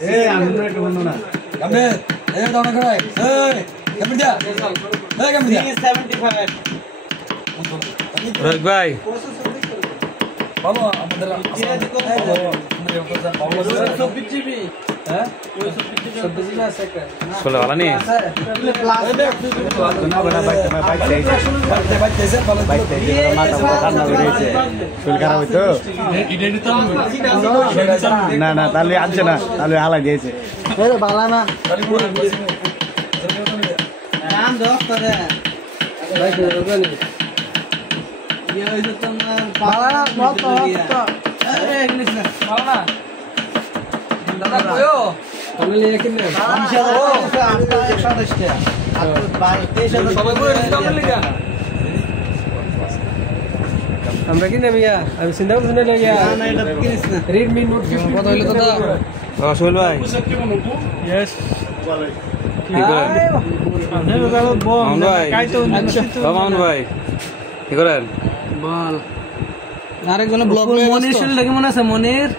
আমি তো একটু বন্ধু না কামে দাও না খাই কামে দিয়া কামে দিয়া 375 রোহিত ভাই ভালো আমাদের ষোলো ভালো নি না না তাহলে আনছে না তাহলে হালাই দিয়েছে বালা না আমরা কিনে মিয়া আমি চিন্তা করছি না রেডমি নোট 50 কত হইলো দাদা সোহেল ভাই यस মামুন ভাই কি করেন বল আরেকজন ব্লগ মনির শরীর লাগে মনে আছে মনির